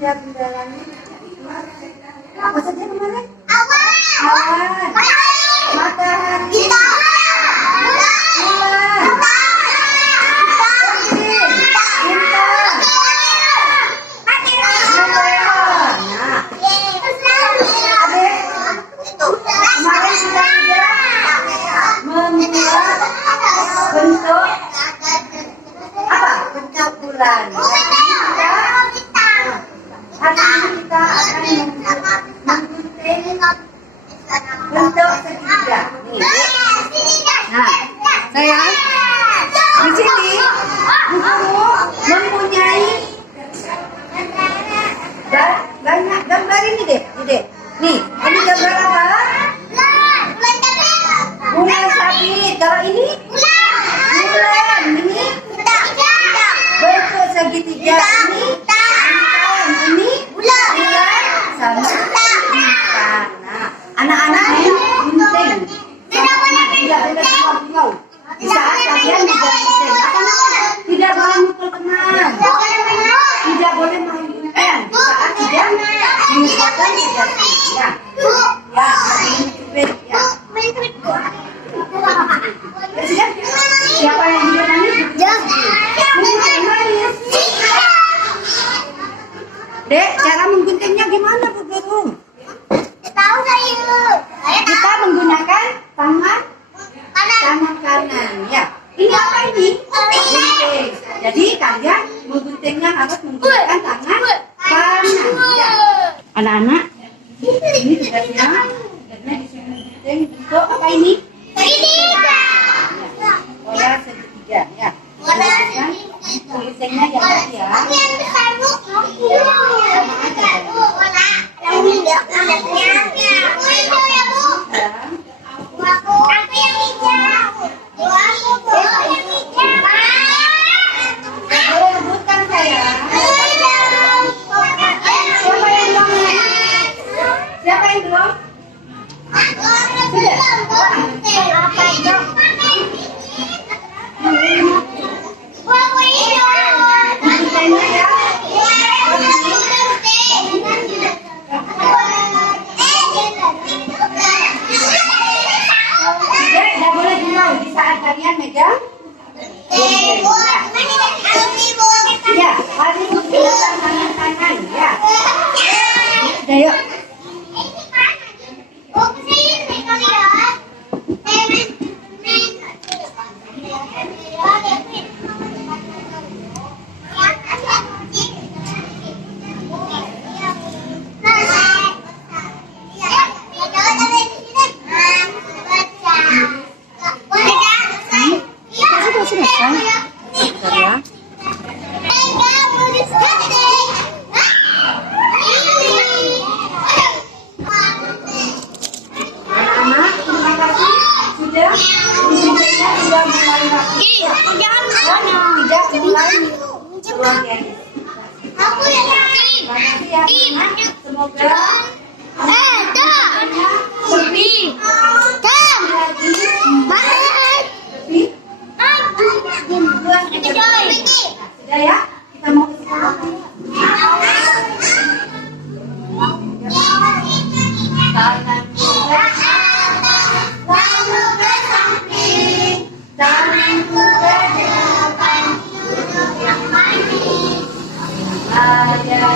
saja benderanya? Apa saja kemarin? Awan, matahari, bulan, kemarin kita membuat bentuk apa? Bentuk bulan. Hari ini kita akan menggunting bentuk segitiga. Nah, sayang, di sini ibu mempunyai banyak gambar ini deh. Nih, ini gambar apa? Bulan sabit. Kalau ini bulan. Ini bentuk segitiga. Ini bulan sama bintang. Nah, anak-anak gunting. Tidak boleh bingung. Di saat kalian menggunting, tidak boleh mukul teman. Tidak boleh menggunting. Saat tidak mengucapkan tidak. Ya. Siapa yang hidup nangis? Dek, cara mengguntingnya gimana, Bu Guru? Tahu saya. Kita menggunakan tangan kanan. Ya. Ini apa ini? Gunting. Jadi kalian mengguntingnya harus menggunakan tangan kanan. Ya. Anak-anak, ini sudah siap. Karena disuruh gunting untuk apa ini? Segitiga. Pola segitiga. Ya. Guntingnya yang tadi ya. Siapa yang belum? Tidak boleh bingung di saat kalian megang. Ya, harus menggunakan tangan. Ya. Ayo. Semoga sudah ya, kita mau ke sekolah. Tangan ke samping, tangan ke depan, duduk yang manis. Ada